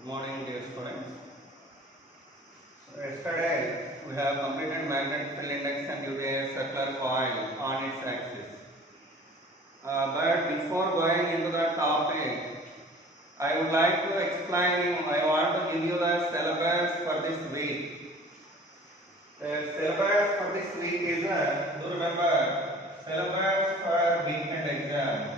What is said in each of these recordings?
Good morning, dear students. So yesterday we have completed magnetic field induction due to a circular coil on its axis. But before going into the topic, I would like to explain. I want to give you the syllabus for this week. The syllabus for this week is, do remember, syllabus for weekend exam.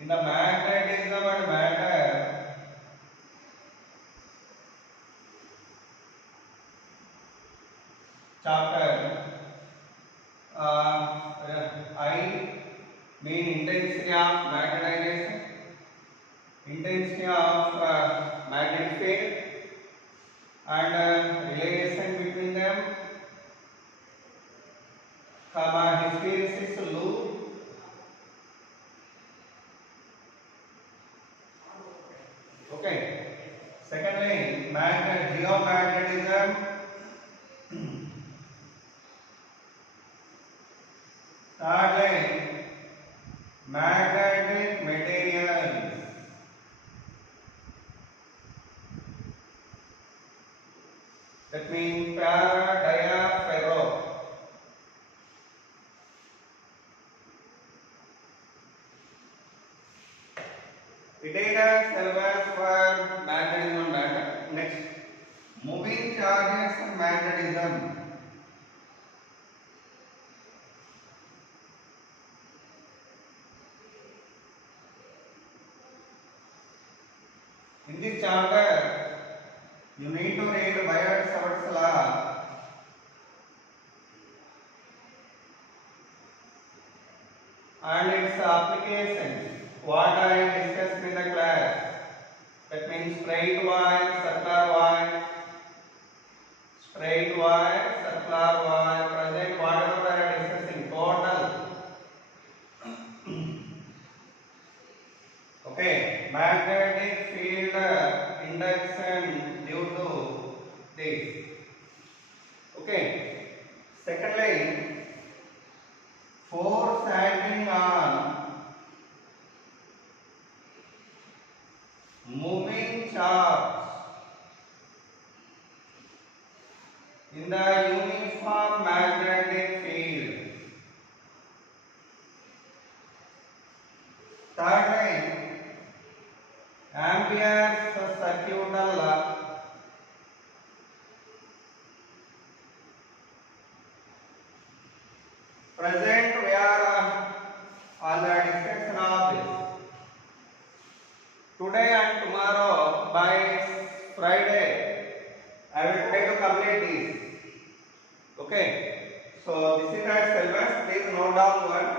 In the magnetism and matter, chapter, I mean intensity of magnetization, intensity of magnetic field, and relation between them, hysteresis loop, okay. Secondly, geomagnetism. Thirdly, magnetic materials. That means para, dia, ferro. We take a syllabus for magnetism and matter. Next, moving charges and magnetism. In this chapter, you need to read Biot-Savart's law and its applications. What I discussed in the class. That means straight wire, circular wire, circular wire, present, whatever we are discussing, total. Okay, magnetic field induction due to this. Okay, secondly, force acting on moving charge in the uniform magnetic field. Thirdly, Ampere's circuital law. Present, we are on the discussion of this. Today and tomorrow, by Friday, I will try to complete this. Okay. So this is the syllabus. Please note down one,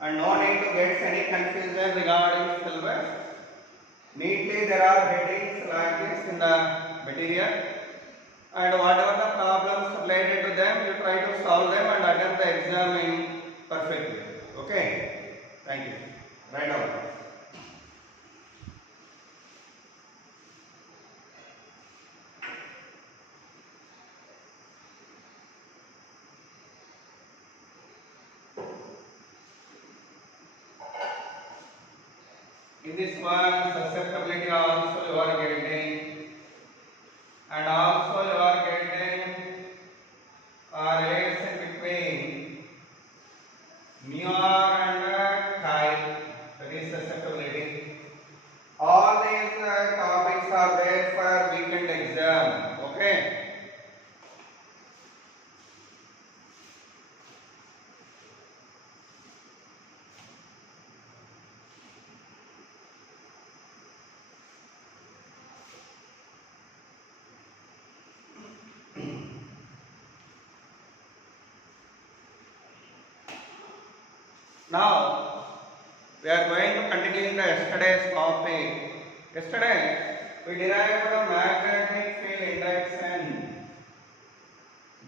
and no need to get any confusion regarding syllabus. Neatly, there are headings like this in the material, and whatever the problems related to them, you try to solve them and attempt the exam in perfect way. Okay. Thank you. Right now. In this one, susceptibility also you are getting, and also you are getting a relation between mu r and chi, that is susceptibility. All these topics are there for weekend exam. Okay. Now, we are going to continue the yesterday's topic. Yesterday, we derived the magnetic field induction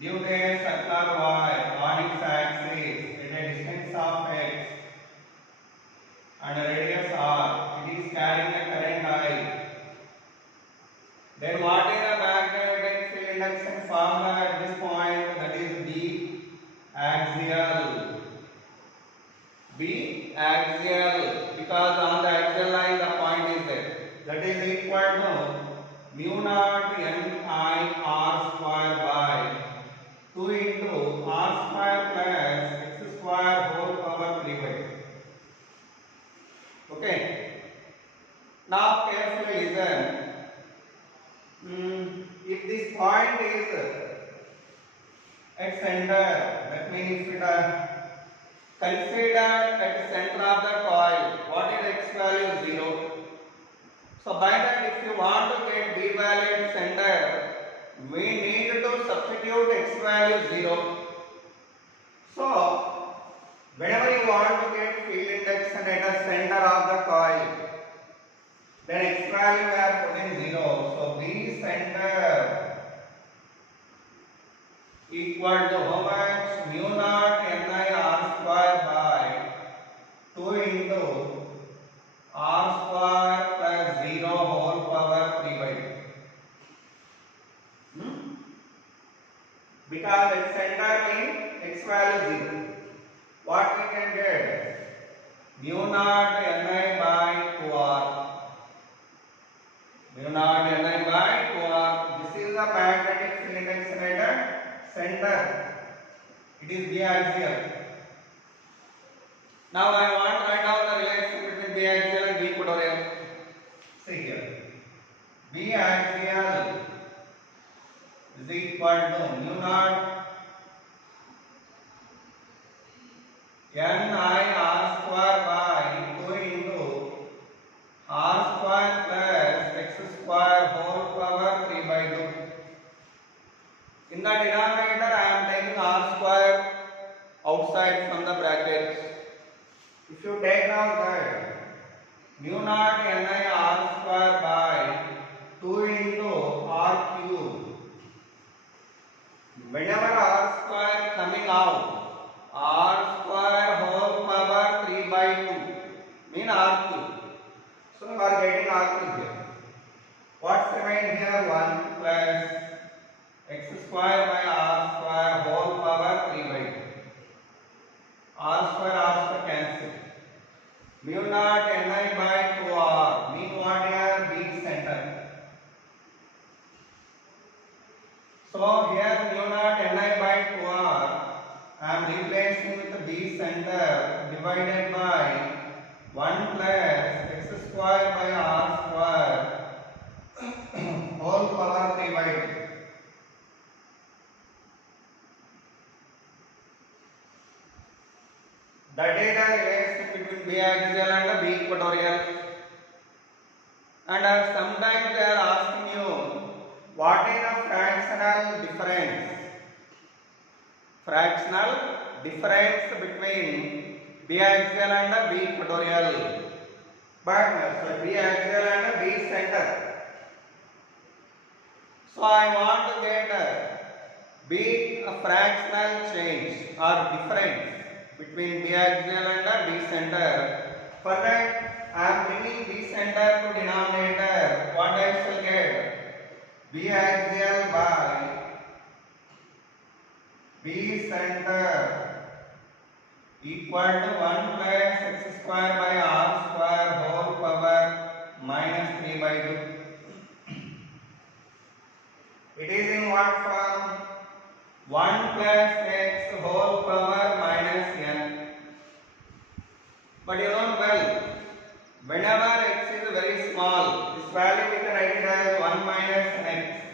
due to a circular wire on its axis at a distance of x and a radius r. It is carrying a current I. Then what is the magnetic field induction? direction formula at this point, that is B axial. B axial, because on the axial line the point is there. That is equal to mu naught n I r square by 2 into r square plus x square whole power 3 by 2. Okay. Now carefully listen. If this point is at center, that means if it considered at the center of the coil, what is x value? 0. So by that, if you want to get B value at center, we need to substitute x value 0. So whenever you want to get field index at the center of the coil, then x value we are putting 0. So B center equal to how much? Mu naught Ni r square by 2 into r square plus 0 whole power 3 by 2. Because at center means x value 0. What we can get? Mu naught Ni by 2r. Mu naught Ni by 2r. This is the magnetic field index center. It is B axial. Now I want to write down the relation between B axial and B equatorial. See here. B axial is equal to mu naught Ni r square by 2 into r square plus x square whole power 3 by 2. In the denominator, I am taking r square outside from the brackets. If you take out that, mu naught Ni r square by 2 into r cube. Whenever r square coming out, r square whole power 3 by 2 mean r cube. So we are getting r cube here. What's remain here? 1 plus x square by r square whole power 3 by 2. R square cancel. Mu naught Ni by 2r. Mean what here? B center. So here mu naught Ni by 2r, I am replacing with B center divided by 1 plus x square by r square whole power 3 by 2. That is the relation between B axial and the B equatorial. And sometimes they are asking you, what is the fractional difference? Fractional difference between B axial and B equatorial. But so B axial and B center. So I want to get B fractional change or difference between B axial and B center. For that, I am bringing B center to denominator. What I shall get? B axial by B center equal to 1 plus x square by r square whole power minus 3 by 2. It is in what form? 1 plus x whole power minus n. But you know well, whenever x is very small, this value we can write it as 1 minus x.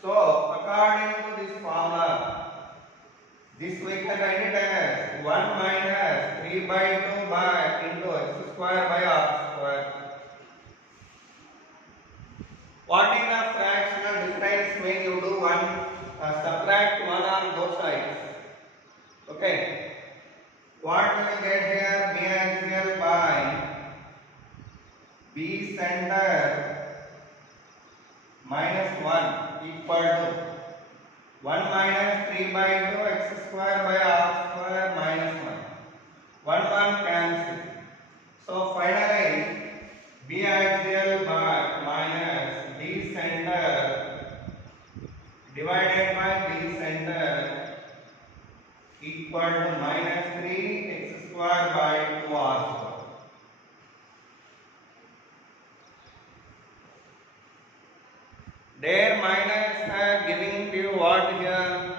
So according to this formula, this we can write it as 1 minus 3 by 2 by into x square by r square. What is the fractional difference when you do subtract 1 on both sides? Okay. What we will get here? B axial by B center minus 1 equal to 1 minus 3 by 2 x square by r square minus 1. 1 cancel. So finally B axial by minus B center divided by B center equal to minus 3 x square by 2r square. There minus giving to you what here?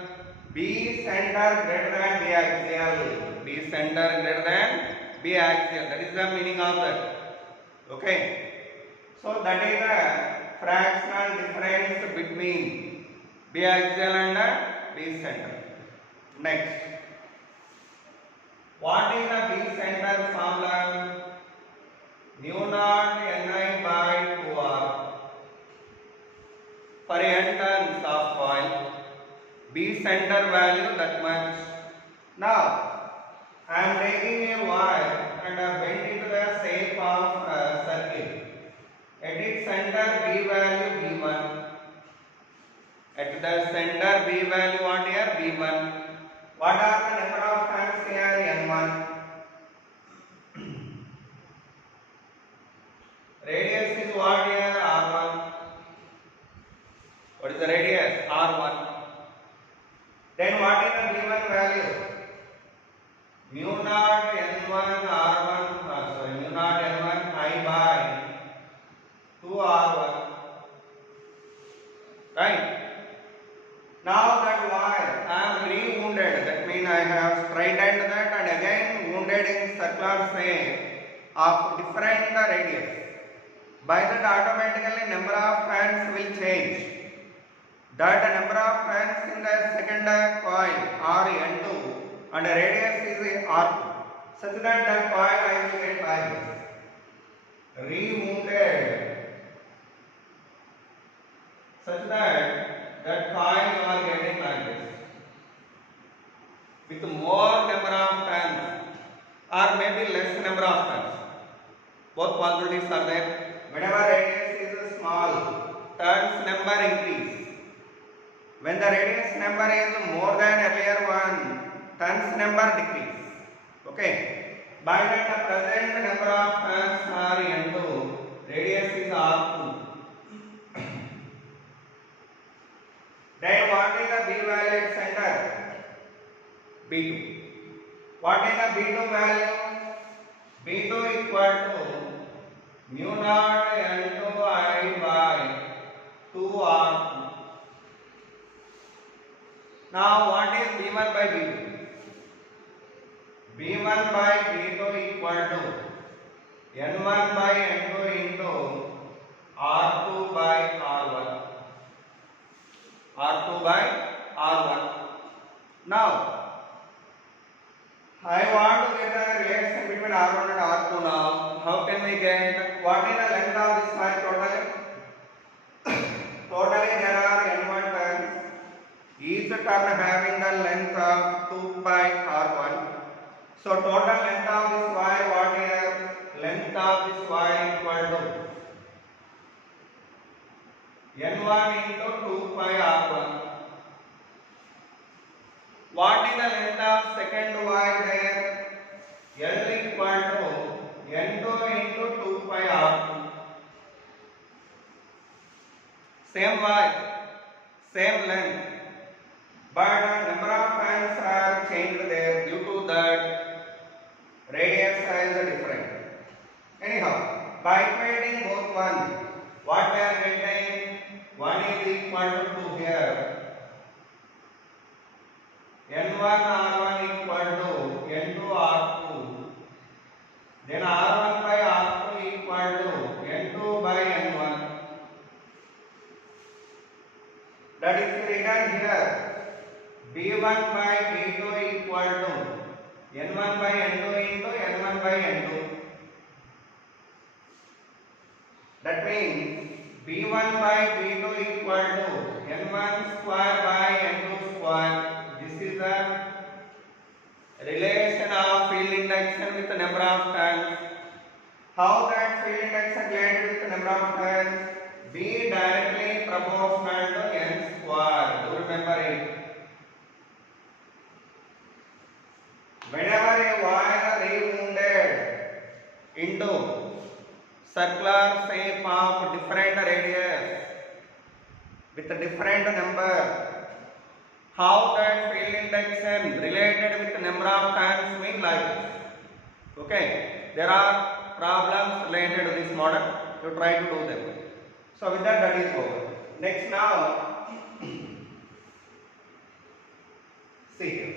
B center greater than B axial. B center greater than B axial. That is the meaning of that. Okay. So that is the fractional difference between B axial and B center. Next. What is the B center formula? Mu naught Ni by 2r. For n turns of coil, B center value that much. Now, I am taking a wire and I bend it to the shape of a circle. At its center, B value B1. At the center, B value what here? B1. What are the number of turns here? N1. Radius is what here? R1. What is the radius? R1. Then what is the B1 value? Mu naught N1 R1. Mu naught N1 I by 2R1. Right? Now that wire I am re-wounded. That means I have straightened that and again wounded in circular shape of different radius. By that automatically number of turns will change. That number of turns in the second coil are N2 and the radius is R2. Such that the coil I will get like this. Re-wounded. Such that coil you are getting like this. With more number of turns or maybe less number of turns. Both possibilities are there. Whenever radius is small, turns number increase. When the radius number is more than earlier one, turns number decrease. Okay. By that the present number of turns are N2, radius is R2. Then what is the B value at center? B2. What is the B2 value? B2 equal to mu naught N2 I by 2R2. Now what is B1 by B2? B1 by B2 equal to N1 by N2 into R2 by R1. R2 by R1. Now, I want to get a relation between R1 and R2 now. How can we get? What is the length of this wire totally? Totally there are N1 turns. Each turn having the length of 2 by R1. So total length of this wire what is? Length of this wire equal to N1 into 2 pi R1. What is the length of second wire there? L equal to N2 into 2 pi R2. Same wire, same length, but number of turns are changed there due to that radius is different. Anyhow, by equating both one, what we are getting? 1 is equal to 2 here. N1 R1 equal to N2 R2. Then R1 by R2 equal to N2 by N1. That is written here. B1 by B2 equal to N1 by N2 into N1 by N2. That means B1 by B2 equal to N1 square by N2 square. This is the relation of field induction with the number of turns. How that field induction related with the number of turns? B directly proportional to N square. Do remember it. Whenever a wire rewounded into circular shape of different radius with a different number, how that field index n related with number of times mean like this. Okay, there are problems related to this model. You try to do them. So with that is over. Next now, see here.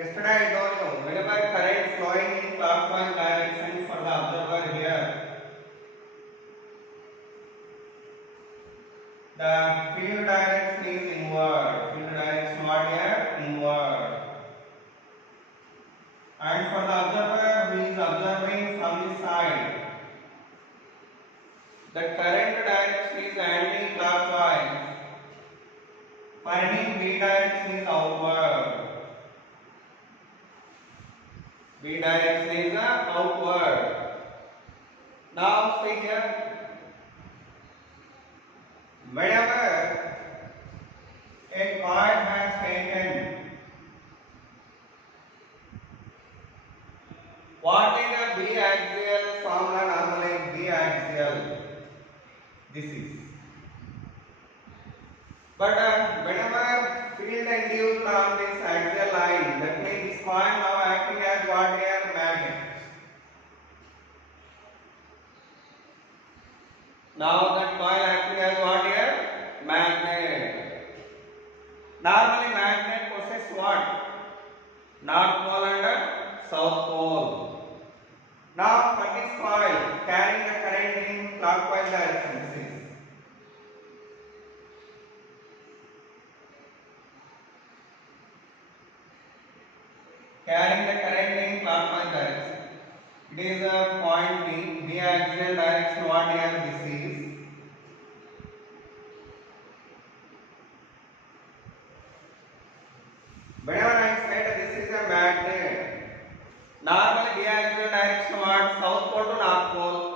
Yesterday I told you, whenever current flowing in clockwise direction for the observer here, the field direction is inward. Field direction what here? Inward. And for the observer who is observing from this side, the current direction is anti-clockwise. For him, B direction is outward. B direction is outward. Now see here. Whenever a coil has taken, what is the B axial formula normally? B axial. This is. But whenever field induced on this axial line, that means this coil now acting as what here? Magnet. Now that coil acting as what here? Magnet. Normally magnet possess what? North pole and south pole. Now for this coil carrying the current in clockwise direction, this is. Carrying the current in clockwise direction. It is a point B. B axial direction what here? This is. Whenever I said this is a magnet, normally B axial direction what? South pole to north pole.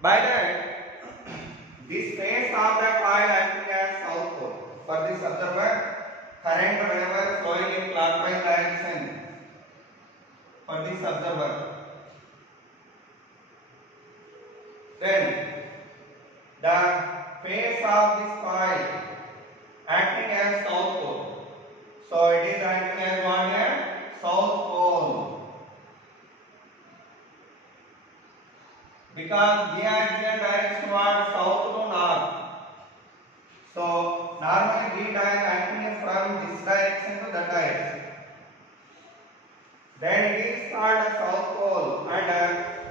By that, this face of the coil acting as south pole. For this observer, current whenever flowing in clockwise direction. For this observer, then the face of this coil acting as south pole. So it is acting as what here? South pole. Because B axial direction what? South to north. So normally B acting from this direction to that direction. Then it is called a south pole. And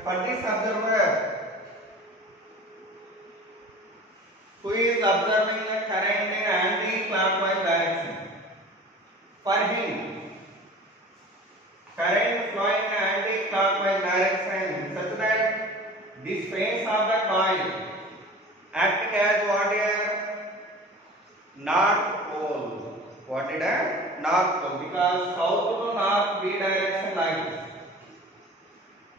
for this observer, who is observing the current in anti-clockwise direction, for him, current flowing in anti-clockwise direction such that this face of the coil acting as what here? North pole. What is that? North pole. Because south to north B direction like this.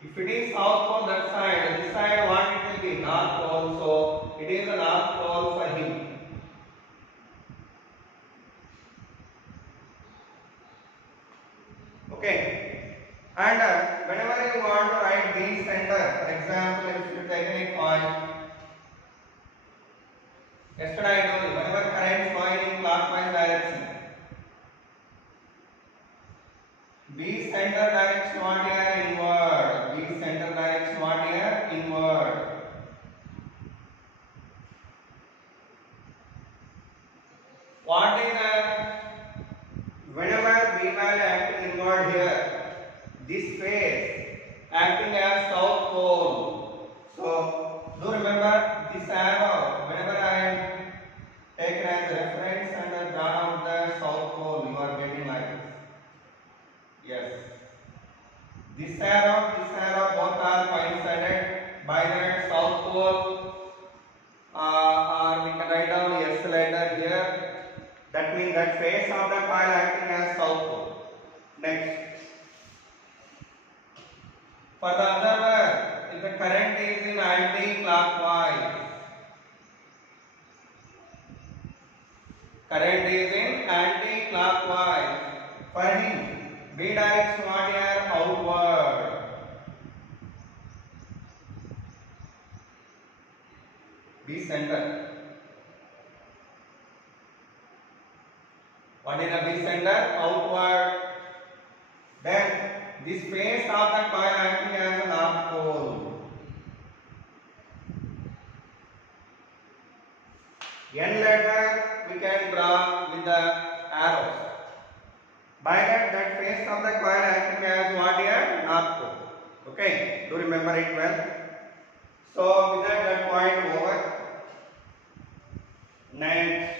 If it is south pole that side, this side what it will be? North pole. So it is a north pole for him. Okay. And whenever you want to write B center, for example, if you take any coil, yesterday I told you, whenever current flowing in clockwise direction, B center direction what here? Inward. B center direction what here? Inward. What is that? Whenever B value acting inward here, this face acting as south pole. So do remember this arrow. Whenever I take it as reference and draw out the south pole, you are getting like this. Yes. This arrow, both are coincided by that south pole. Or we can write down S letter here. That means that face of the coil acting as south pole. Next. For the observer, if the current is in anti-clockwise, for him, B direction what here? B center. What is the B center? Outward. Then this face of the coin acting as a north pole. N letter we can draw with the arrows. By that face of the coin acting as what here? North pole. Okay, do remember it well. So with that point over. Next.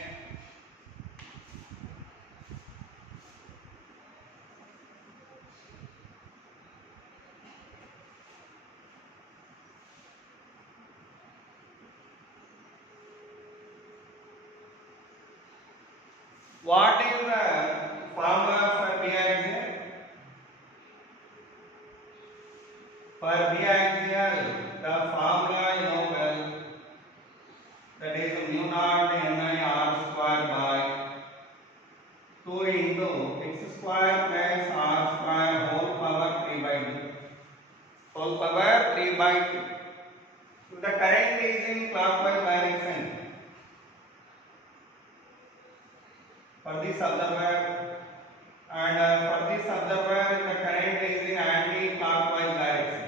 What is the formula for biaxial? For biaxial, the formula you know well, that is mu naught ni r square by 2 into x square plus r square whole power 3 by 2. Whole power 3 by 2. So the current is in clockwise direction. For this observer, and for this observer the current is in anti-clockwise direction.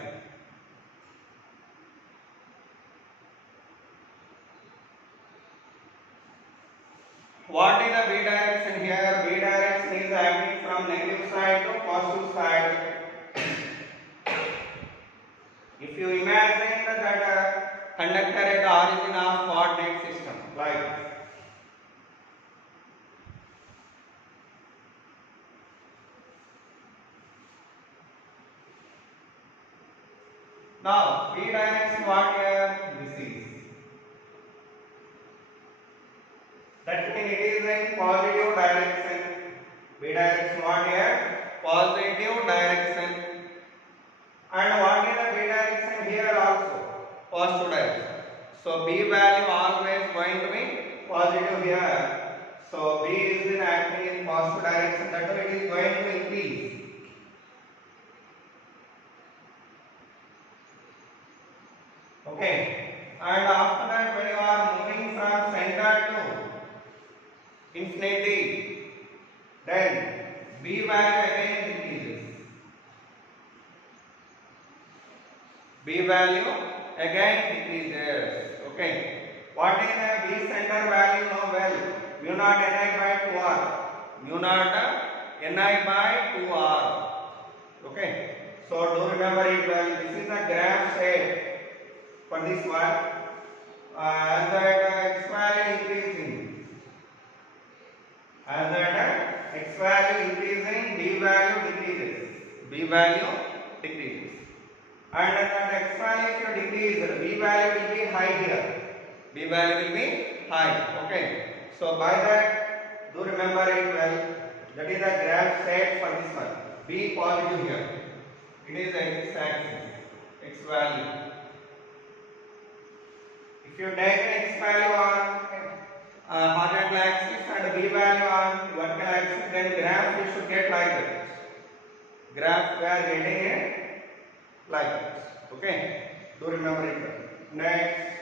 What is the B direction here? B direction is acting from negative side to positive side. If you imagine that conductor at the origin of coordinate system, like now, B direction what here? This is. That means it is in positive direction. B direction what here? Positive direction. And what is the B direction here also? Positive direction. So B value always going to be positive here. So B is in acting in positive direction. That means it is going to increase. Okay, and after that when you are moving from center to infinity, then B value again decreases. B value again decreases. Okay, what is the B center value now? Well, mu naught ni by 2r. Mu naught ni by 2r. Okay, so do remember it well. This is the graph shape. For this one, as that x value increasing, as that x value increasing, B value decreases. B value decreases. And that x value if you decrease, B value will be high here. B value will be high. Okay. So by that, do remember it well. That is the graph set for this one. B positive here. It is the x axis, x value. If you take x value on horizontal axis and B value on vertical axis, then graph you should get like that. Graph we are getting it like that. Okay, do remember it. Next.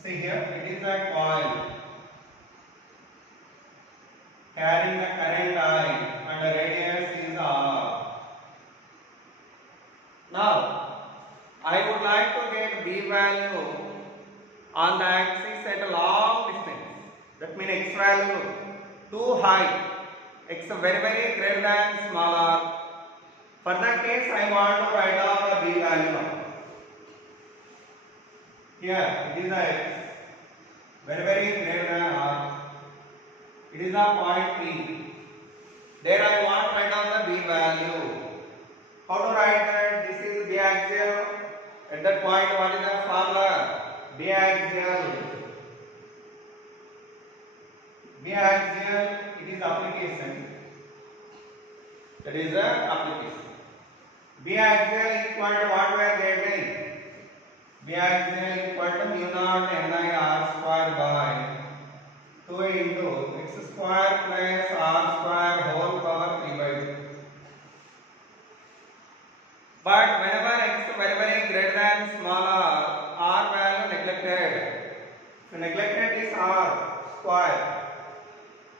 See here, it is a coil carrying the current I and the radius is R. Now, I would like to get B value on the axis at a long distance. That means x value too high, x very greater than small r. For that case, I want to write down the B value now. Here, it is a x very greater than r. It is a point P. There I want to write down the B value. How to write that? This is B axial. At that point, what is the formula? B axial. B axial, it is application. That is the application. B axial equal to what we are getting? B axial equal to mu naught Ni r square by 2 into x square plus r square whole power 3 by 2. But whenever x very very greater than smaller, r value neglected. So neglected is r square.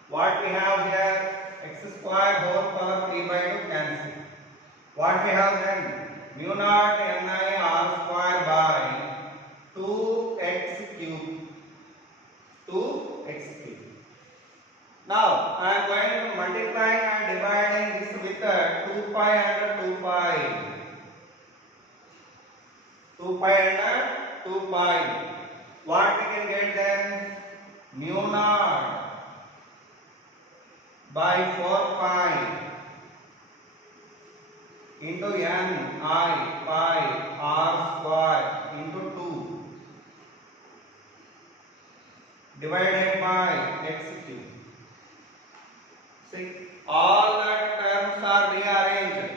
What we have here? X square whole power 3 by 2 cancel. What we have then? Mu naught Ni r square by 2x cube. 2x cube. Now I am going to multiply and dividing this with 2 pi under 2 pi. 2 pi under 2 pi. What we can get then? Mu naught by 4 pi into n I pi r square into 2 divided by x cube. See, all the terms are rearranged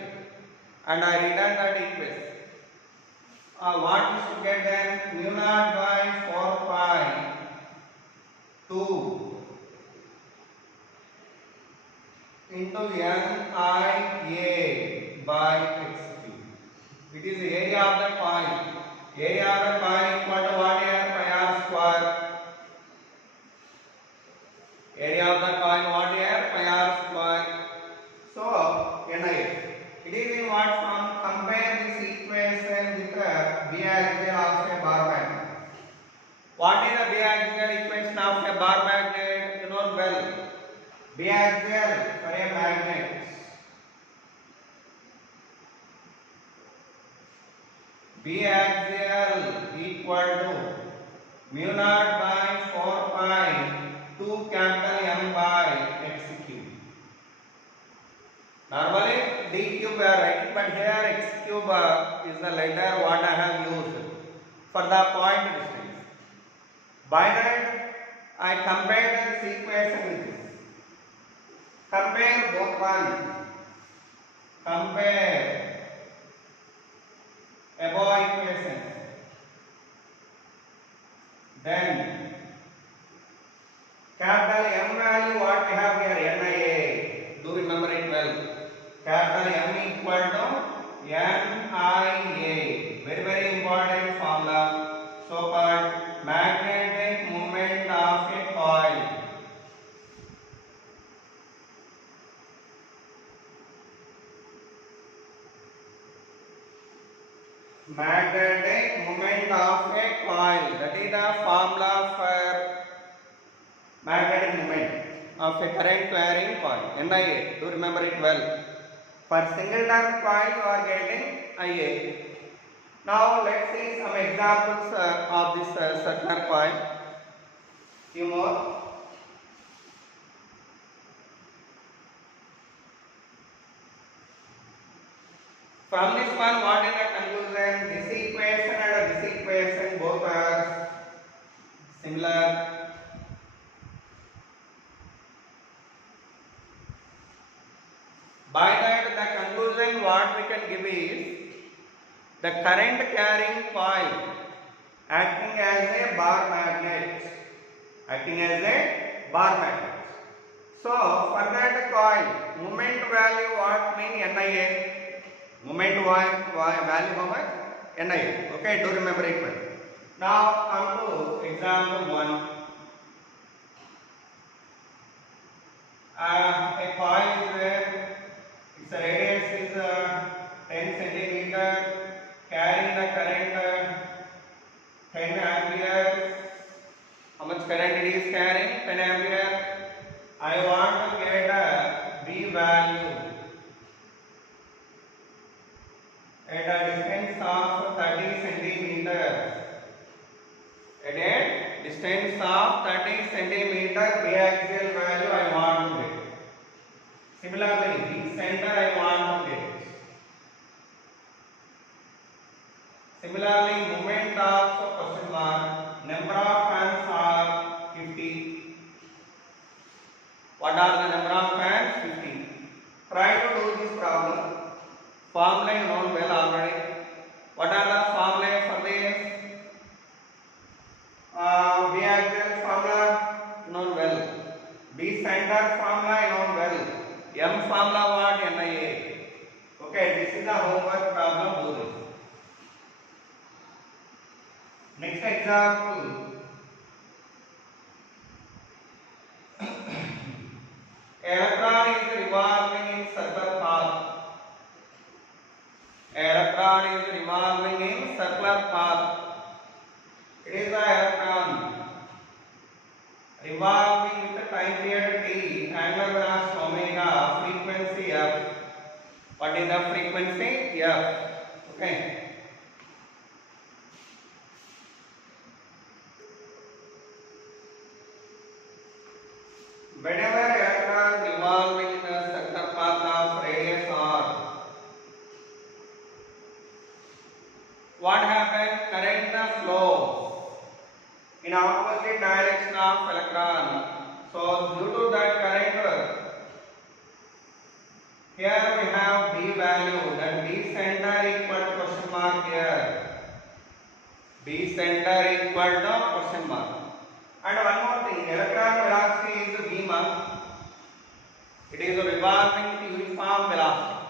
and I return that equation. What you should get then? Mu naught by 4 pi 2 into n I a by x cube. It is the area of the coin. Area of the coin equal to what here? Pi r square. Area of the coin what here? Pi r square. So Ni. It is in what form? Compare this equation with B axial of a bar magnet. What is the B axial equation of a bar magnet? You know well. B axial for a magnet. B axial equal to mu naught by 4 pi 2 capital M by x cube. Normally d cube we are writing, but here x cube is the letter what I have used for the point distance. By that I compare this equation with this. Compare both ones. Compare above equations. Then capital M value what we have here? Nia. Do remember it well. Capital M equal to Nia. Very very important formula. So called magnetic moment of a coil. Magnetic moment of a coil. That is the formula for magnetic moment of a current carrying coil. Nia. Do remember it well. For single turn coil you are getting Ia. Now let's see some examples of this circular coil. Few more. From this one, what is the conclusion? This equation and this equation both are similar. By that, the conclusion what we can give is the current carrying coil acting as a bar magnet. Acting as a bar magnet. So, for that coil, moment value what mean Nia? Moment value how much? Nia. Okay, do remember it well. Now come to example 1. A coil is there. Its radius is 10 centimeter, carrying the current 10 amperes. How much current it is carrying? 10 ampere. I want to get a B value at a distance of 30 centimeters. At a distance of 30 centimeter, B axial value I want to get. Similarly, B center I want to get. Similarly, moment of question mark, number of fans are 50. What are the number of fans? 50. Try to do this problem. Formula you know formula known well. B center formula known well. M formula what? NIA. Okay, this is the homework problem. Do this. Next example. Electron is revolving in circular path. Electron is revolving in circular path. It is the electron revolving with the time period t, angular velocity omega, frequency f. What is the frequency? F. Okay. Whenever electron revolving in a circular path of radius r, what happens? Current flows in opposite direction of electron. So due to that current, here we have B value, that B center equal to question mark here. B center equal to question mark. And one more thing, electron velocity is v mark. It is revolving with uniform velocity.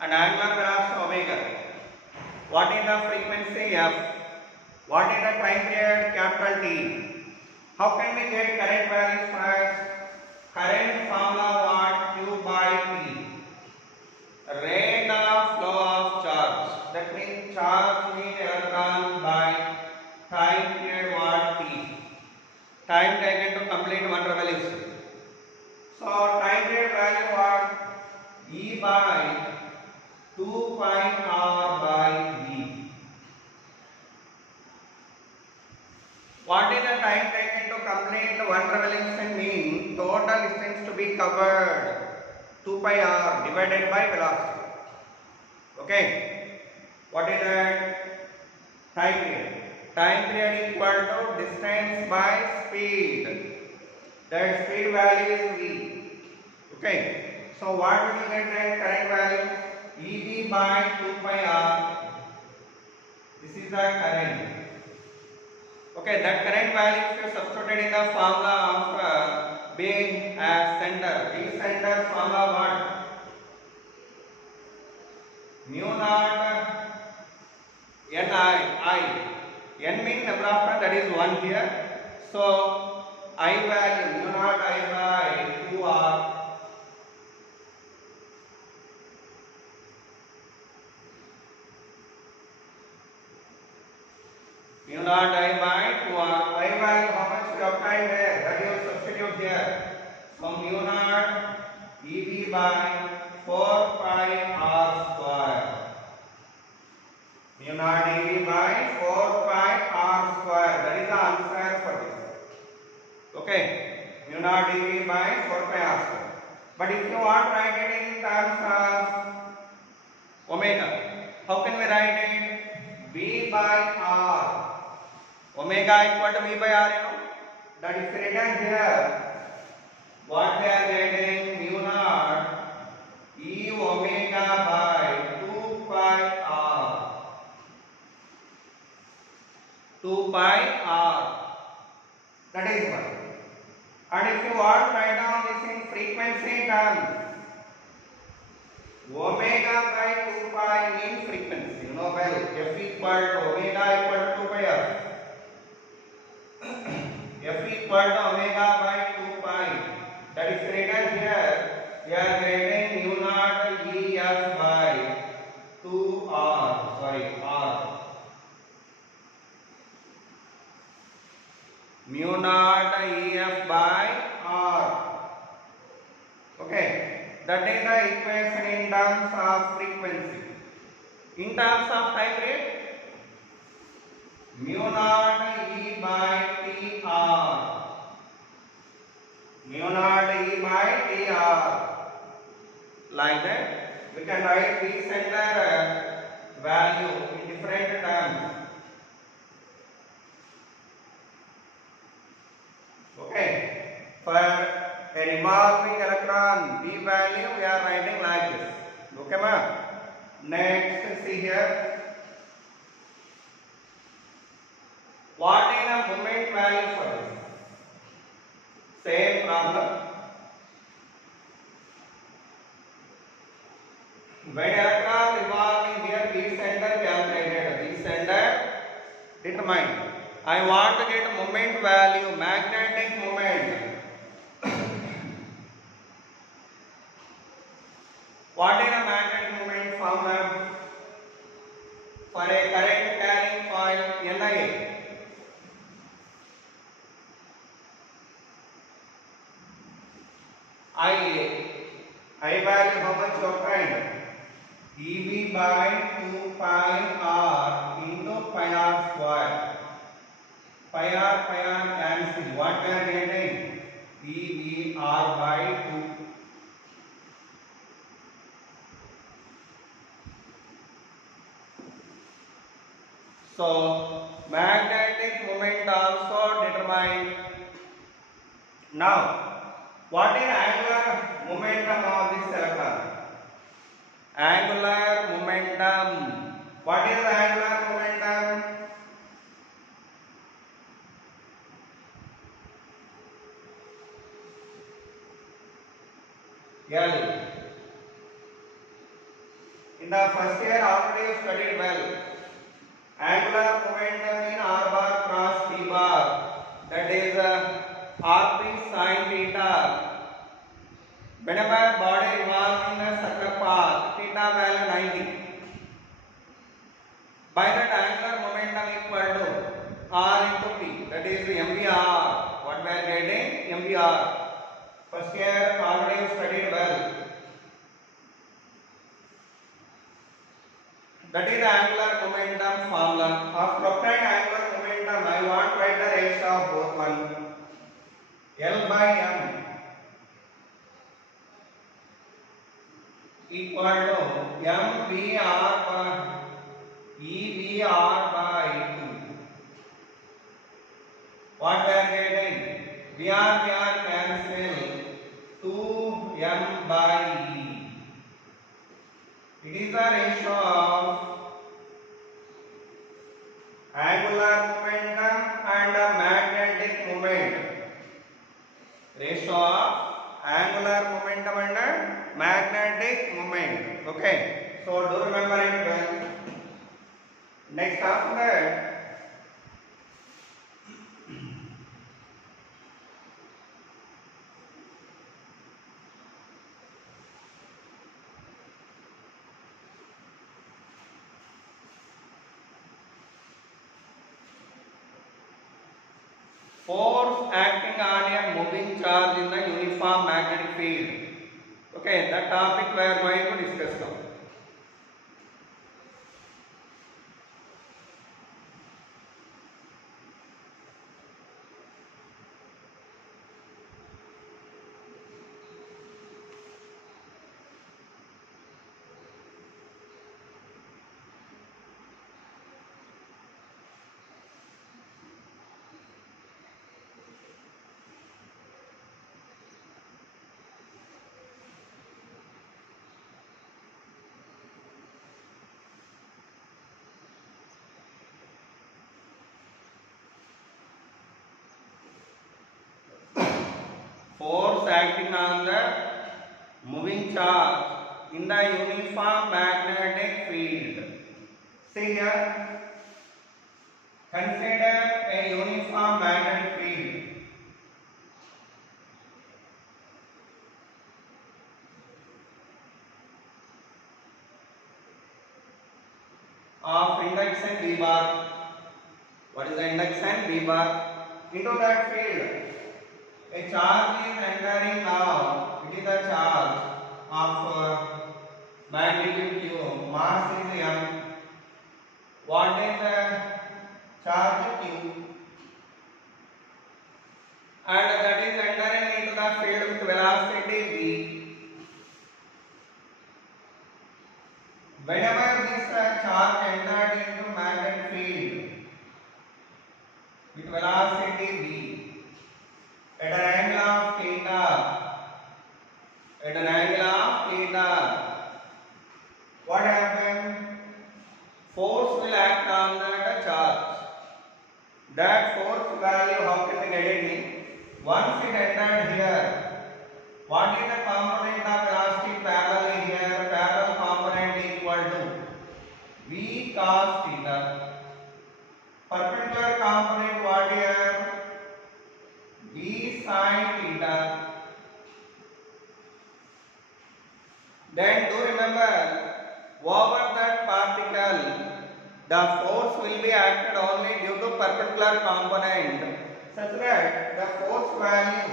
And angular velocity omega. What is the frequency f? What is the time period capital T? How can we get current values first? Current formula what? Q by T. Rate of flow of charge. That means charge means electron by time period what? T. Time taken to complete one revolution. So time period value what? E by 2 pi r by V. What is the time taken to complete one revolution? Mean total distance to be covered 2 pi r divided by velocity. Okay. What is that? Time period. Time period equal to distance by speed. That speed value is v. Okay. So what we will get that current value? Eb by 2 pi r. This is the current. Okay, that current value is substituted in the formula of B as center. B center formula what? Mu naught N I. N means number of turns, that is 1 here. So I value mu naught I by Q R. Mu naught I by 2r. I value how much we obtained there? That you substitute here. So mu naught Eb by 4 pi r square. Mu naught Eb by 4 pi r square. That is the answer for this. Okay. Mu naught Eb by 4 pi r square. But if you want to write it in terms of omega, how can we write it? V by r. Omega equal to V by R, you know. That is written here. What we are getting? Mu naught E omega by 2 pi R. 2 pi R. That is one. And if you want to write down this in frequency terms, omega by 2 pi means frequency. You know well. F equal to omega equal to 2 pi R. F equal to omega by 2 pi. That is written here. We are getting mu naught E f by 2 r. Sorry, r. Mu naught E f by r. Okay. That is the equation in terms of frequency. In terms of time rate, mu naught E by T r. Mu naught E by T r. Like that, we can write V center value in different terms. Okay. For a revolving electron, V value we are writing like this. Okay, ma'am. Next, see here. What is the moment value for this? When electron revolving here, each center calculated. Each center determined. I want to get moment value, magnetic moment. What is a magnetic moment for a current carrying coil Ni? I value how much you find? Eb by 2 pi r into pi r square. Pi r cancel. What we are getting? Eb r by 2. So magnetic moment also determined. Now, what is angular momentum of this electron? Angular momentum. What is the angular momentum? L. In the first year already you studied well. Angular momentum in r bar cross d bar, that is rp sin theta. Whenever body revolves in a circular path, theta value 90. By that angular momentum equal to r into p, that is mvr. What we are getting? mvr. First year already you studied well. That is the angular momentum formula. After obtained angular momentum, I want to write the ratio of both one. L by m equal to mvr by evr by 2. What we are getting? Vr cancel 2m by e. It is the ratio of angular momentum and magnetic moment. Ratio of angular momentum and magnetic moment. Okay. So do remember it well. Next after that, force acting on a moving charge in the uniform magnetic field. Okay, that topic we are going to discuss now. Force acting on the moving charge in the uniform magnetic field. See here, consider a uniform magnetic field. Of induction V bar. What is the induction V bar? Into that field, a charge is entering now. It is the charge of magnitude q. Mass is m. What is the charge q? And that is entering into the field with velocity v. Whenever this charge entered into magnetic field with velocity v at an angle of theta, what happened? Force will act on that charge. That force value, how can we get it? Once it entered here, what is the component of velocity parallel here? Parallel component B sin theta. Then do remember, over that particle, the force will be acted only due to perpendicular component, such that the force value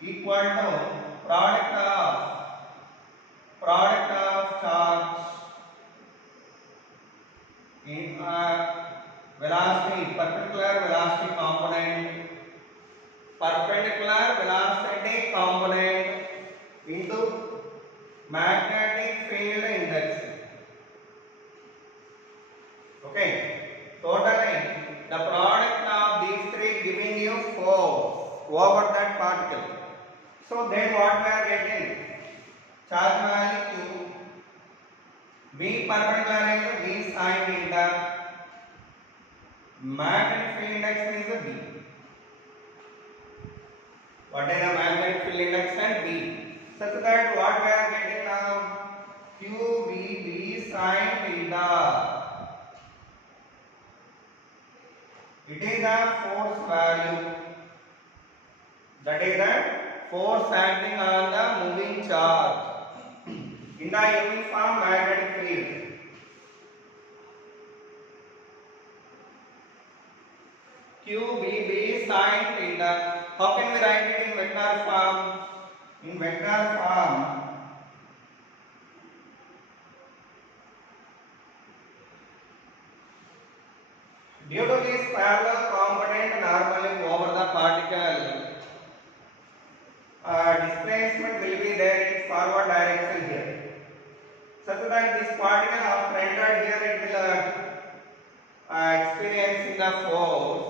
equal to product of charge in velocity, perpendicular velocity component into magnetic field index. Okay, totally the product of these three giving you force over that particle. So then what we are getting? Charge value Q, B perpendicular is B sin theta, magnetic field index is B. What is the magnetic field index and B? Such that what we are getting now? QB sin theta. It is the force value. That is the force acting on the moving charge in the uniform magnetic field. QBB sin theta. How can we write it in vector form? In vector form, due to this parallel component normally over the particle, displacement will be there in forward direction here. Such that this particle after entered here it will experiencing the force,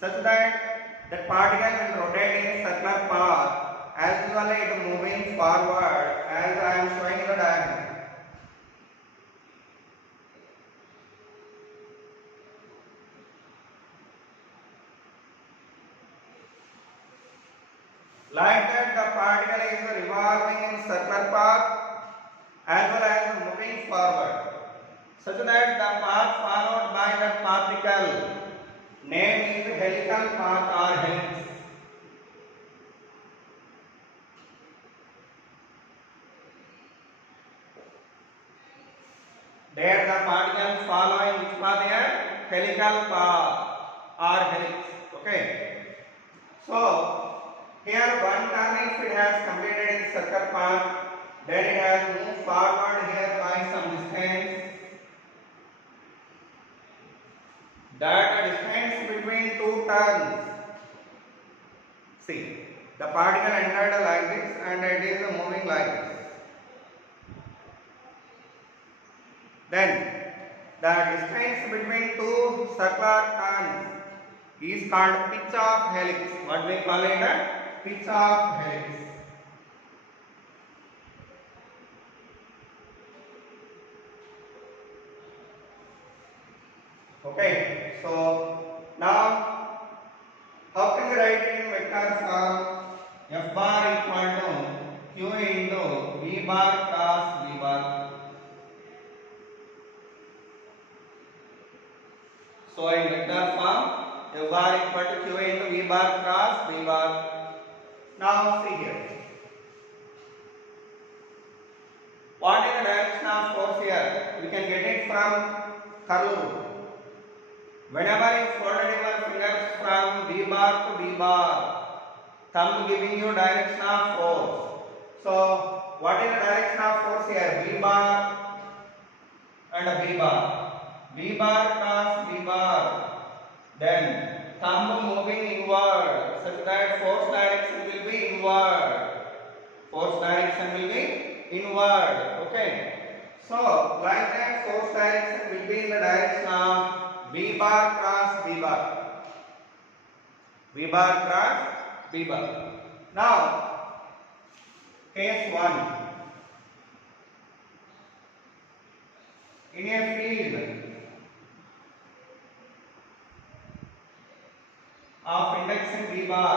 such that the particle will rotate in circular path as well as it moving forward as I am showing in the diagram. Like that the particle is revolving in circular path as well as moving forward, such that the path followed by the particle name is helical path or helix. There the particle following which path here? Helical path or helix. Okay. So here one turn if it has completed its circular path, then it has moved forward here by some distance. That distance between two turns. See, the particle entered like this and it is moving like this. Then the distance between two circular turns is called pitch of helix. What we call it? Pitch of helix. Okay, so now how can we write it in vector form? F bar equal to Q into V bar cross V bar. So in vector form, F bar equal to Q into V bar cross V bar. Now see here. What is the direction of force here? We can get it from curve rule. Whenever you folded your fingers from V bar to V bar, thumb giving you direction of force. So what is the direction of force here? V bar and V bar. V bar cross V bar. Then thumb moving inward, such that force direction will be inward. Force direction will be inward. Okay. So like that force direction will be in the direction of V bar cross V bar. V bar cross V bar. Now case 1. In a field of induction V bar,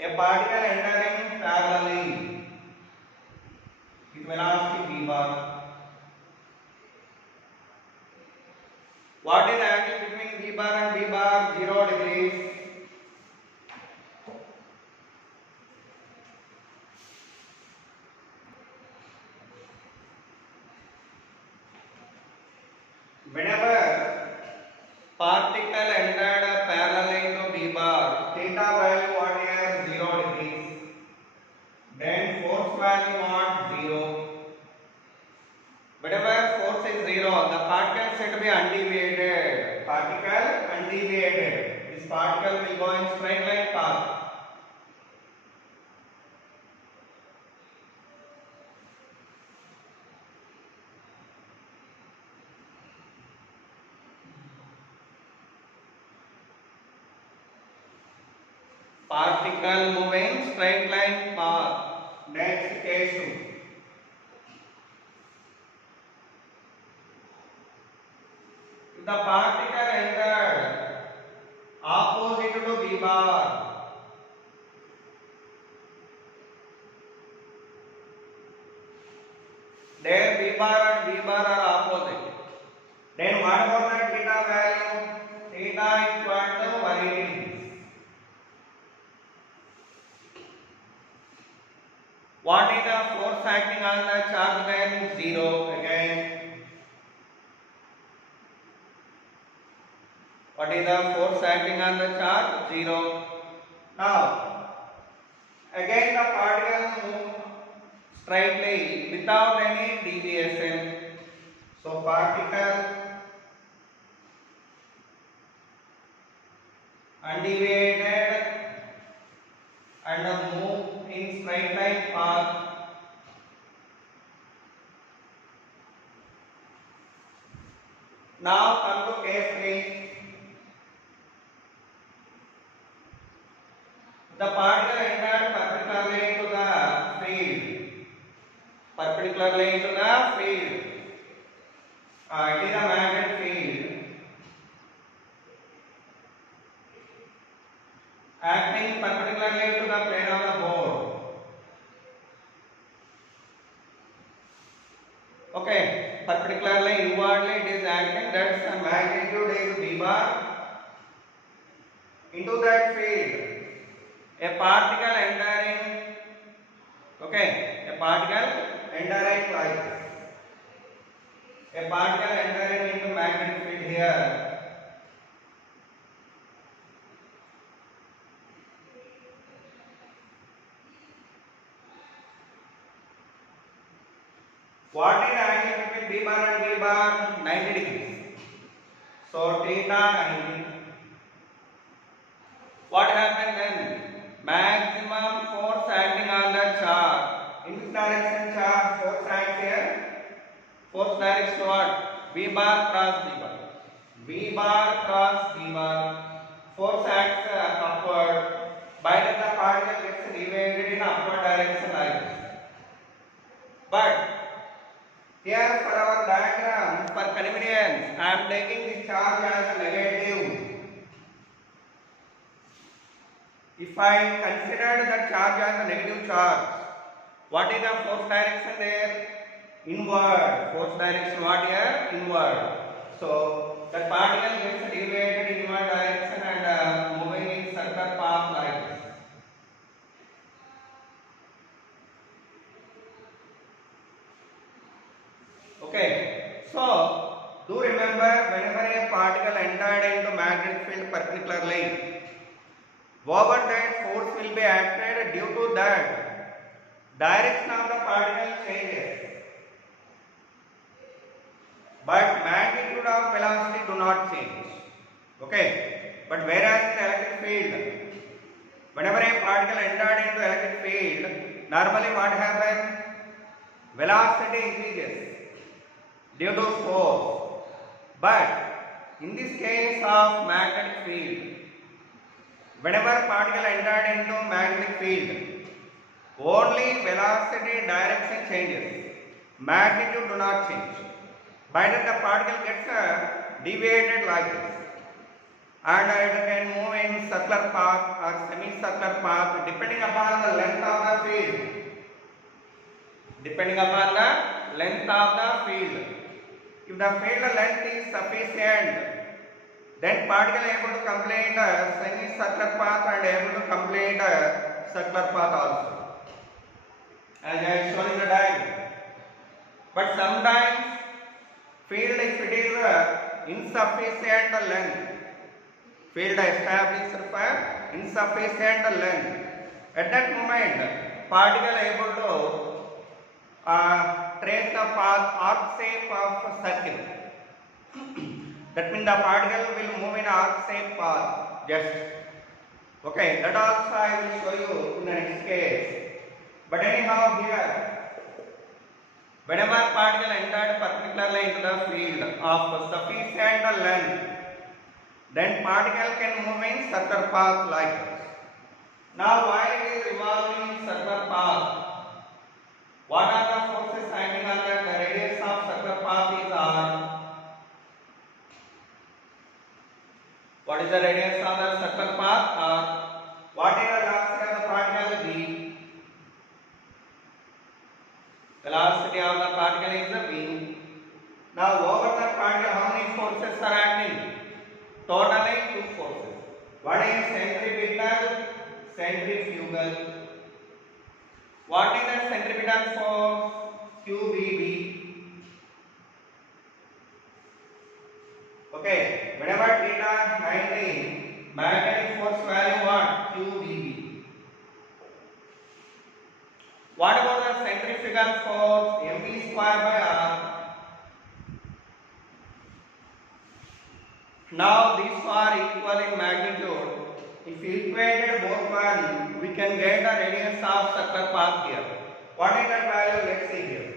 a particle entering parallelly with velocity V bar. What is the angle between V bar and V bar? 0 degrees. theta value what is 0 degrees. Then force value what 0. Whenever force is 0, the particle should be undeviated. Particle undeviated. This particle will go in straight line path. Particle moving straight line path. Next case 2. If the particle entered opposite to B bar, there B bar and B bar are opposite. Then what about the theta value? Theta equal to 180 degrees. What is the force acting on the charge then? 0 again. What is the force acting on the charge? 0. Now, again the particle move straightly without any deviation. So, particle undeviated and move in straight line path. Now come to case 3. The particle entered perpendicularly to the field. Perpendicularly to the field. It is a magnetic field. Acting perpendicularly to the plane of the board. Okay, perpendicularly inwardly it is acting. That's the magnitude is B bar. Into that field, a particle entering. Okay, a particle entering like this. A particle entering into magnetic field here. What is the angle between B bar and B bar? 90 degrees. So theta 90. What happened then? Maximum force acting on the charge. In which direction charge? Force acts here. Force directs what? B bar cross B bar. B bar cross B bar. Force acts upward. By that the particle gets deviated in upward direction like this. But here for our diagram, for convenience, I am taking this charge as a negative. If I consider the charge as a negative charge, what is the force direction there? Inward. Force direction what here? Inward. So the particle gets deviated inward direction and moving in circular path like this. Okay, so do remember whenever a particle entered into magnetic field perpendicularly, over that force will be acted. Due to that, direction of the particle changes, but magnitude of velocity do not change. Okay, but whereas in electric field, whenever a particle entered into electric field, normally what happens? Velocity increases due to force. But in this case of magnetic field, whenever particle entered into magnetic field, only velocity direction changes. Magnitude do not change. By that the particle gets deviated like this. And it can move in circular path or semicircular path depending upon the length of the field. Depending upon the length of the field. If the field length is sufficient, then particle able to complete a semicircular path and able to complete a circular path also, as I have shown in the diagram. But sometimes field, if it is insufficient length, field established for insufficient length. At that moment, particle able to trace the path arc shape of circle. That means the particle will move in arc shape path. Just okay. That also I will show you in the next case. But anyhow here, whenever particle entered particularly into the field of sufficient length, then particle can move in circular path like this. Now while it is revolving in circular path, what are the forces acting on that? The radius of circular path is r. What is the radius of the circular path? R. What is the velocity of the particle? V. Velocity of the particle is the v. Now over the particle, how many forces are acting? Totally 2 forces. What is centripetal? Centrifugal. What is the centripetal force? QBB. Okay. Whenever theta 90, magnetic force value what? QBB. What about the centrifugal force? mv square by r. Now these are equal in magnitude. If you equated both one, we can get the radius of circular path here. What is that value? Let's see here.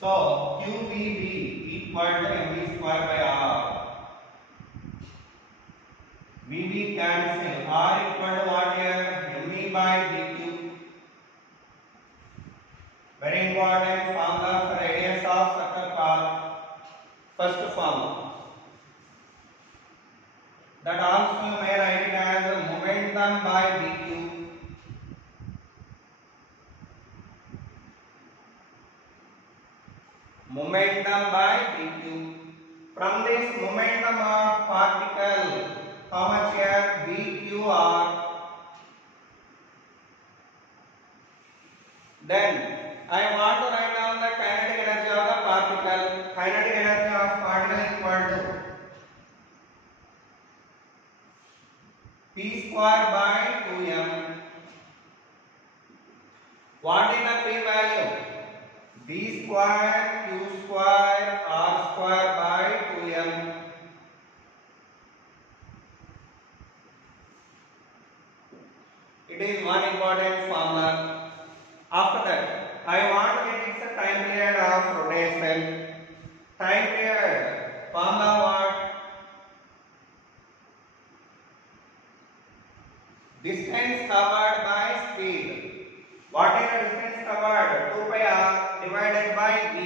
So QBB equal to mv square by r. VB cancel. R equal to what here? mv by dq. Very important formula for radius of circular path. First formula. That also you may write it as momentum by dq. Momentum by dq. From this momentum of particle, how much here? dqr. Then I want to write down the kinetic energy of the particle. Kinetic energy of particle equal to p square by 2m. What is the p value? b square q square r square by 2m. It is one important formula. After that, I want to get its time period of rotation. Time period formula what? Distance covered by speed. What is the distance covered? 2 pi r divided by v.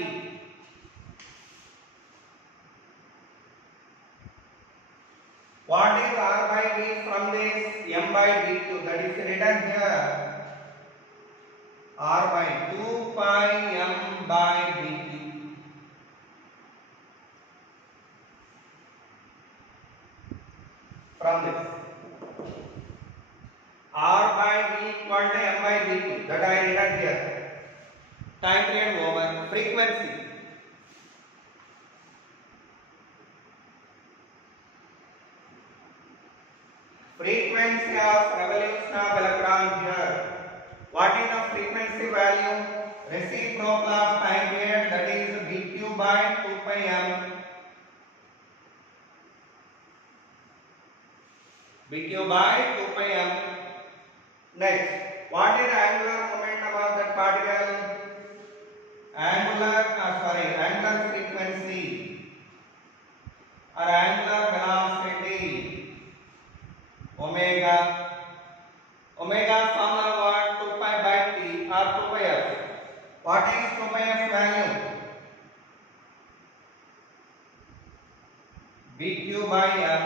What is r by v from this? M by dq. That is written here. R by 2 pi m by dq. From this, R by v equal to m by dq. That I written here. Time period over. Frequency. Frequency of revolution of electron here. What is the frequency value? Reciprocal of time period, that is dq by 2 pi m. dq by 2 pi m. Next, what is the angular momentum of that particle? Angular frequency or angular velocity omega. Omega formula what? 2 pi by t or 2 pi f. What is 2 pi f value? bq by m.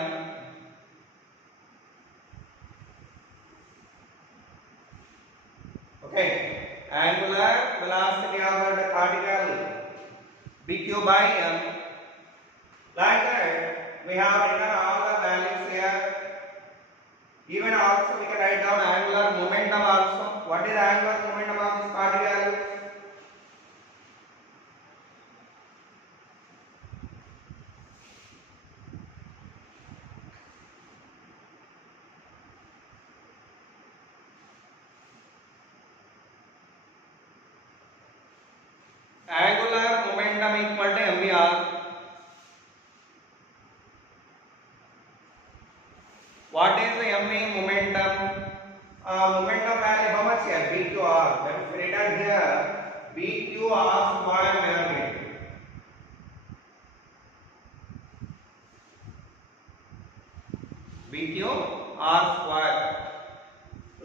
Okay, angular velocity of the particle bq by m. Like that, we have written all the values here. Even also we can write down angular momentum also. What is the angular momentum of this particle? Angular momentum equal to mvr. What is the mv momentum? Momentum value how much here? BQR. That is written here. BQR square we are getting. BQR square.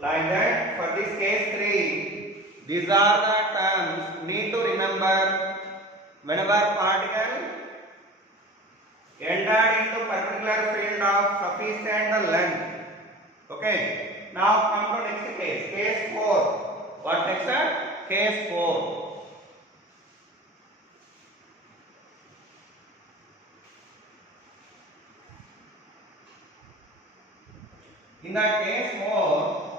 Like that. For this case 3, these are the terms need to remember whenever particle entered into particular field of sufficient length. Okay. Now come to next case. Case 4. What next? Case 4. In the case 4,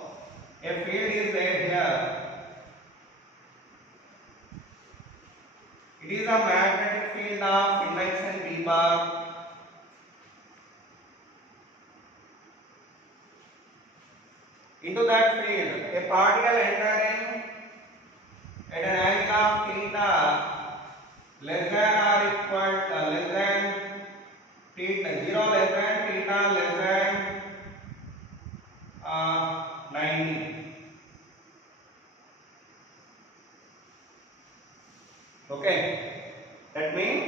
a field is there here. It is a magnetic field of induction B bar. Into that field, a particle entering at an angle of theta less than or equal to less than theta 0 less than theta less than 90. Okay, that means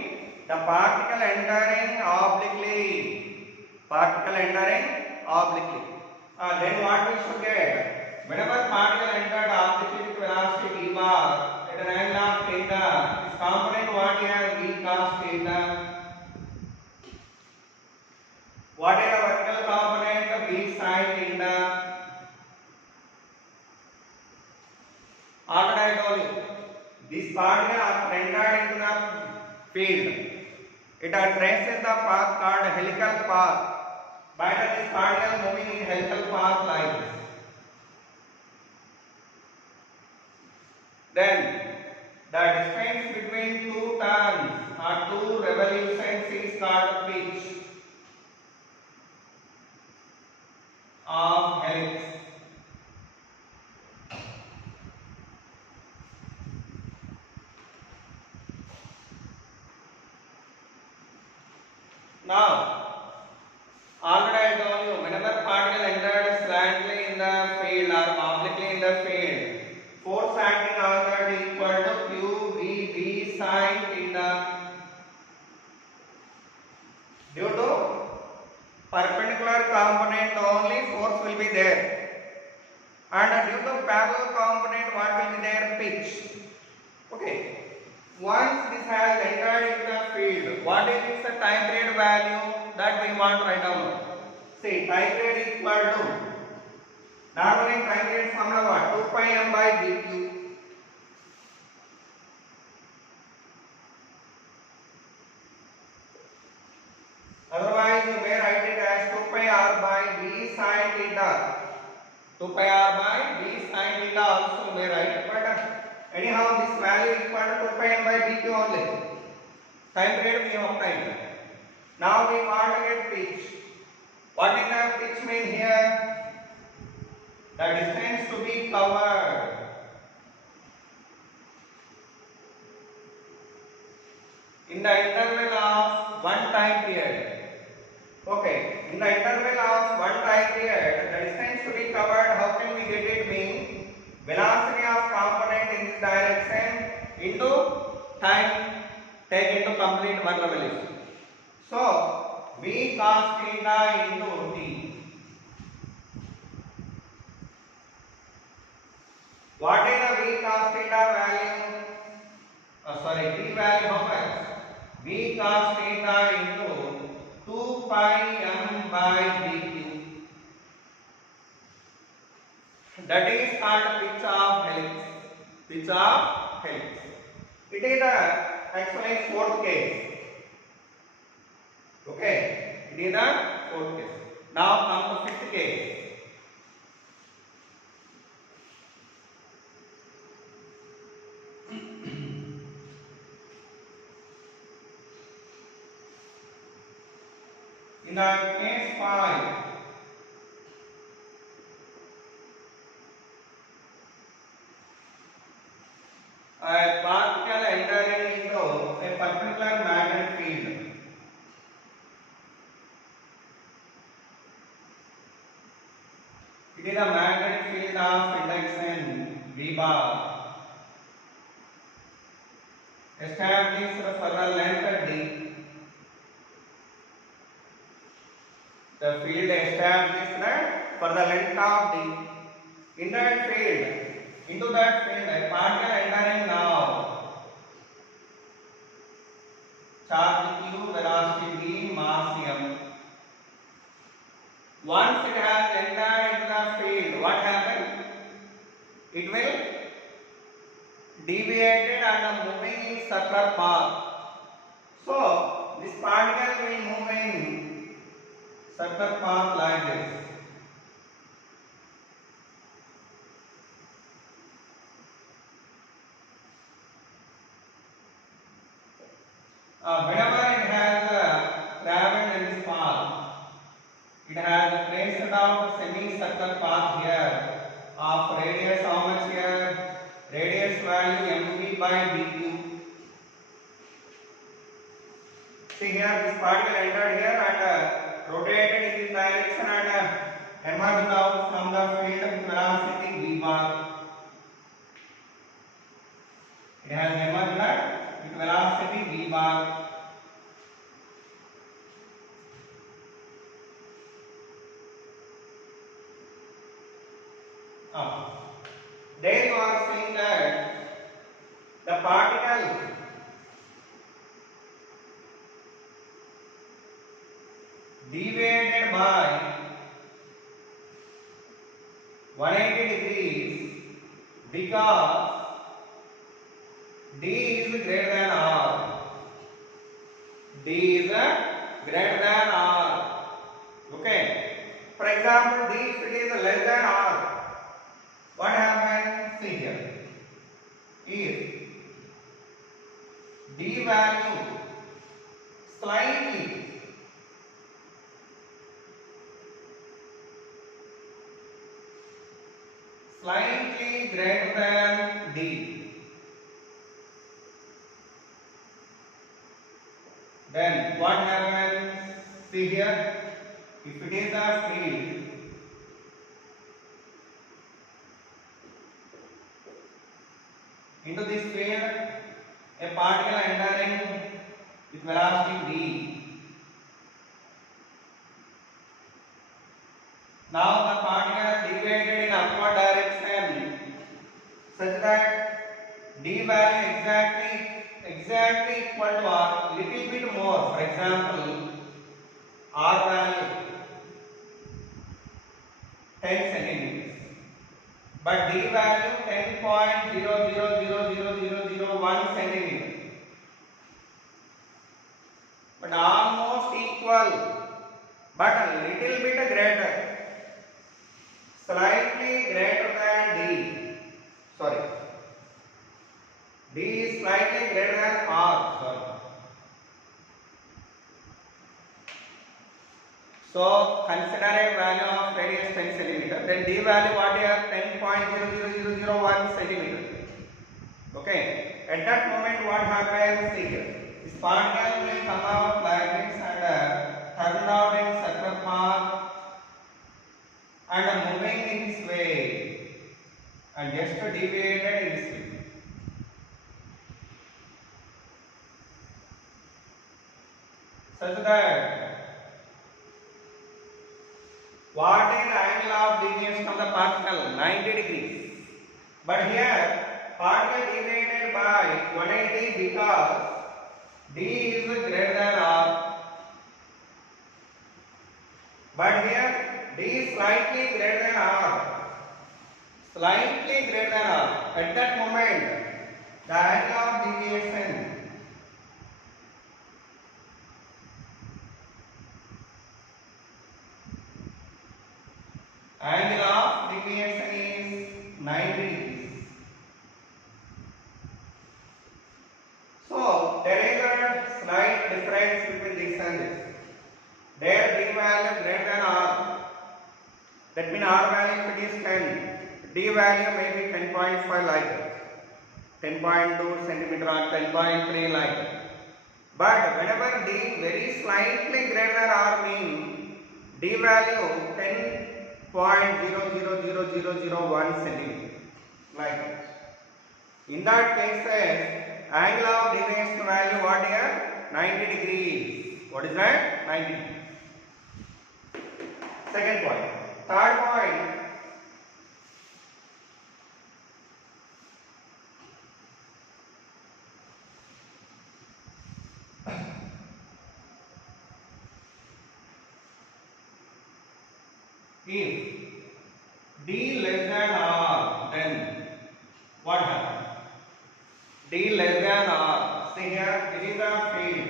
the particle entering obliquely. Then what we should get? Whenever particle entered obliquely with velocity v bar at an angle of theta, its component what here v cos theta. What is the vertical component? V sin theta. Already I told you, this particle are entered into the field. It traces the path called helical path. By that this particle moving in helical path like this. Then the distance between two turns or two revolutions is called pitch of helix. Now, already I told you, whenever particle entered slantly in the field or obliquely in the field, force acting on that is equal to QVB sin theta. Due to perpendicular component only force will be there, and due to parallel component what will be there? Pitch. Okay. Once this has entered into the field, what is its time period value that we want to write down? See, time period equal to, normally time period formula what? 2 pi m by dq. Otherwise, you may write it as 2 pi r by b sin theta. 2 pi r by b sin theta also you may write, but anyhow this value equal to 2 pi m by dq only. Time period we have obtained. Now we want to get pitch. What is the pitch mean here? The distance to be covered. In the interval of one time period. Okay, in the interval of one time period, the distance to be covered, how can we get it? Mean velocity of component in this direction into time taken to complete one revolution. So v cos theta into t. What is the v cos theta value? T value how much? V cos theta into 2 pi m by dq. That is called pitch of helix. Pitch of helix. It is actually fourth case. Okay, it is the fourth case. Now come to fifth case. In the case 5, a particle entering into a particular magnetic field. It is a magnetic field of induction V bar established for the length d. The field established for the length of d. Into that field, a particle entering now. Charge q, velocity v, mass m. Once it has entered into the field, what happens? It will deviate and moving in circular path. So this particle will move in circular path like this. Whenever it has traveled in this path, it has traced out semicircular path here of radius how much here? Radius value mv by dq. See here this particle entered here and rotated in this direction and emerged out from the field with velocity v bar. It has emerged with velocity v bar. There you are saying that the particle deviated by 180 degrees because d is greater than r. D is greater than r. Okay. For example, d if it is less than r, what happens? See here. If d value slightly greater than d, then what happens? See here. If it is a field, into this field a particle entering with velocity v. Now the particle deviated in upward direction such that d value exactly equal to r, little bit more. For example, r value 10 centimeters, but d value 10.00000001 centimeter, but almost equal, but a little bit greater, slightly greater than d. Sorry, d is slightly greater than r. Sorry. So consider a value of radius 10 centimeter. Then d value what here? 10.000001 centimeter. Okay. At that moment, what happens? See here. This particle will come out like this and turn out in circular path and moving in this way and just deviated in this way. Such that what is the angle of deviation of the particle? 90 degrees. But here particle deviated by 180 because d is greater than r. But here d is slightly greater than r. Slightly greater than r. At that moment, the angle of deviation is 90 degrees. So there is a slight difference between this and this. There d in R value if it is 10, D value may be 10.5 like that, 10.2 centimeter or 10.3 like that. But whenever D very slightly greater than R means D value 10.000001 centimeter like that. In that case, angle of deviation value what here? 90 degrees. What is that? 90 degrees. Second point. Third point. If D less than R, then what happens? D less than R. See here, it is a field.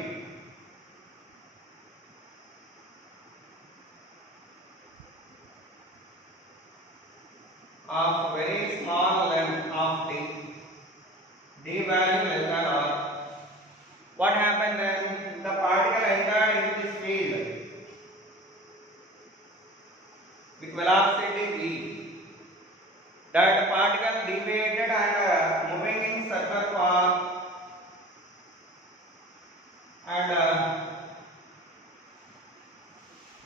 Of very small length of D. D value less than R. What happened then? The particle entered into this field with velocity v. That particle deviated and moving in circular path and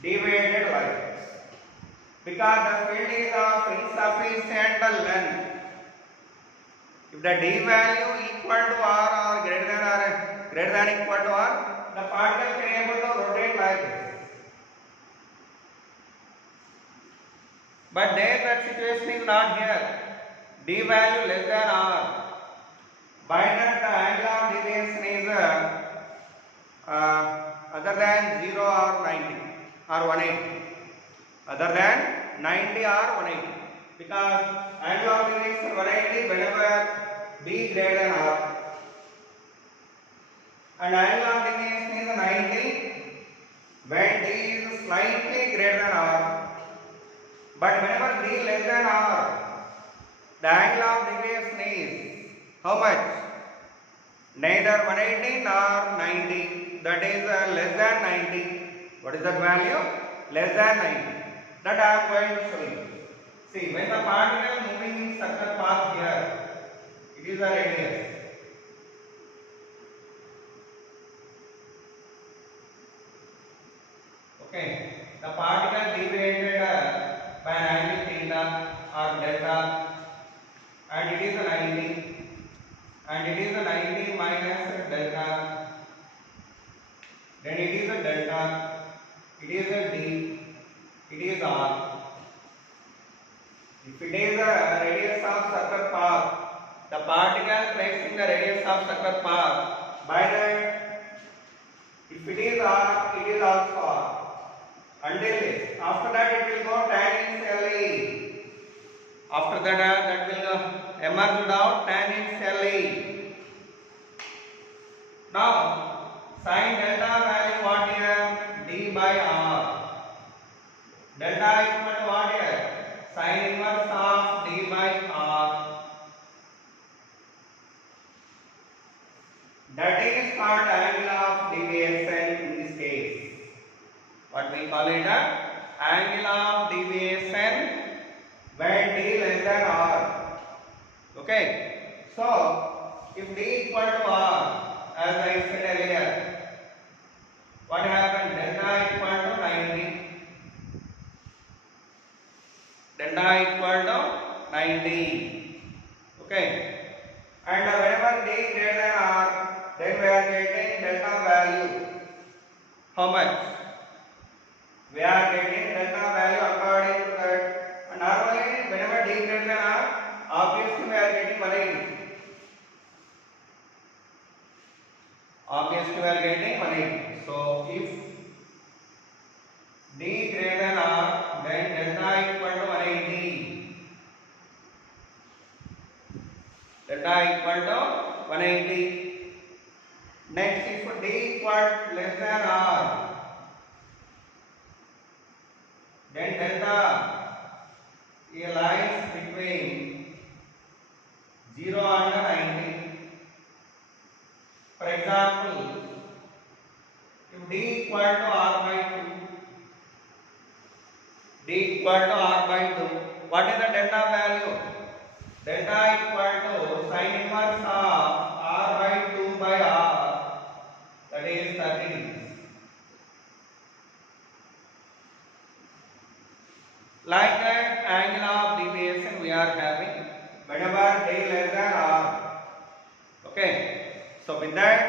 deviated like this. Because the field is of insufficient length. If the D value equal to R or greater than equal to R, the particle can able to rotate like this. But there that situation is not here. D value less than R. By that the angle of deviation is other than 0 or 90 or 180. Other than 90 or 180. Because angle of deviation 180 whenever B greater than R. And angle of deviation is 90 when D is slightly greater than R. But whenever D less than R, the angle of deviation is how much? Neither 180 nor 90. That is less than 90. What is that value? Less than 90. That I am going to show you. See, when the particle moving in circular path here, it is a radius. Okay, the particle deviated by an angle theta or delta, and it is a 90, and it is a 90 minus delta, then it is a delta, it is a D, it is R. If it is a radius of circular path, the particle tracing the radius of circular path, by that, if it is R, it is also R. Until this. After that it will go tangentially. After that that will emerge out tangentially. Now sin delta value what here? D by R. Delta equal to what here? Sin inverse of D by R. That is called angle of deviation in this case. What we call it angle of deviation when D less than R. Okay. So if D equal to R, as I said earlier, what happened? Delta equal to 90. Delta equal to 90. Okay. And whenever D greater than R, then we are getting delta value. How much? We are getting delta value according to that. And normally whenever D greater than R, obviously we are getting 180. Obviously we are getting 180. So if D greater than R, then delta equal to 180. Delta equal to 180. Next, if D equal less than R, then delta lies between 0 and 90. For example, if D equal to R by 2, D equal to R by 2. What is the delta value? Delta equal to sin inverse of R by 2 by R, that is 30 degrees. Like that, angle of deviation we are having whenever D less than R. Okay. So with that,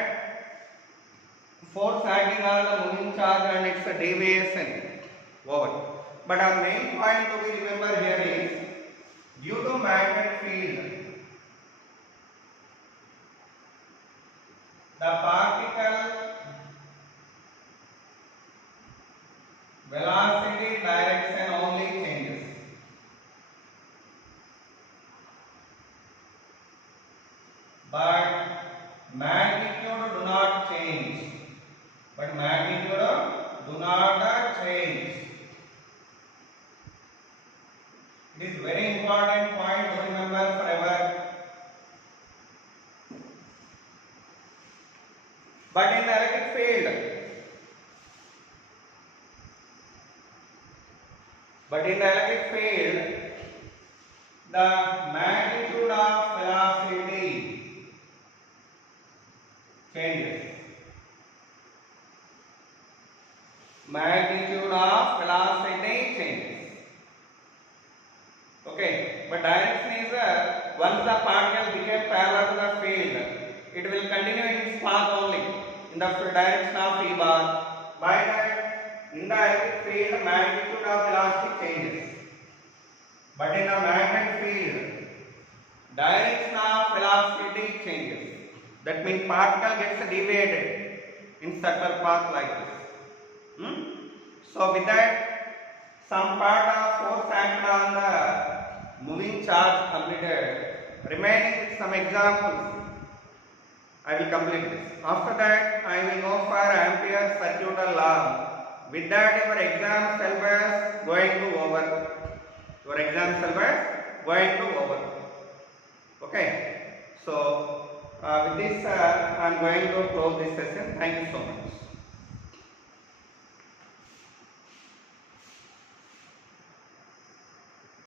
force acting on the moving charge and its deviation over. But our main point to be remember here is due to magnetic field, the particle velocity direction only changes. But magnitude do not change. But magnitude do not change. It is very important point to remember forever. But in the electric field, the magnitude of velocity changes. Magnitude of velocity changes. Okay, but direction is once the particle became parallel to the field, it will continue in its path only in the direction of E bar. By that, in the electric field, magnitude of velocity changes. But in the magnetic field, direction of velocity changes. That means particle gets deviated in circular path like this. So with that, some part of force acted on the moving charge completed. Remaining some examples, I will complete this. After that, I will go for Ampere's circuital law. With that, your exam syllabus going to over. Your exam syllabus going to over. Okay. So with this, I am going to close this session. Thank you so much.